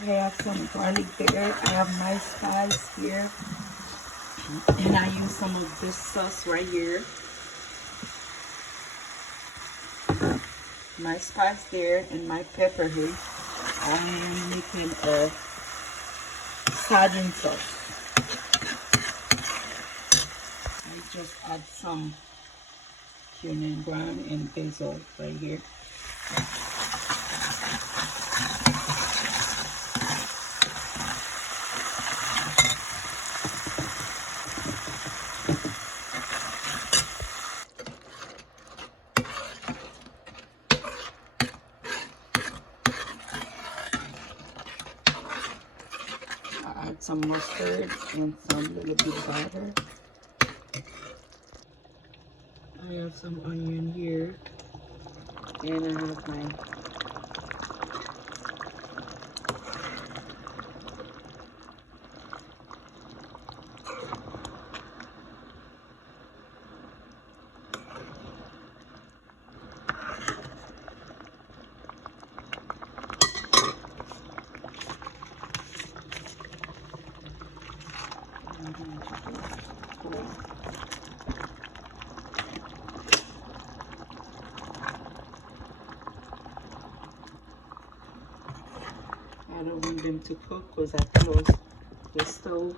I have some garlic there. I have my spice here. And I use some of this sauce right here. My spice there and my pepper here. I am making a sardine sauce. I just add some cumin brown and basil right here. I add some mustard and some little bit of butter. I have some onion here, and I have my I don't want them to cook because I closed the stove.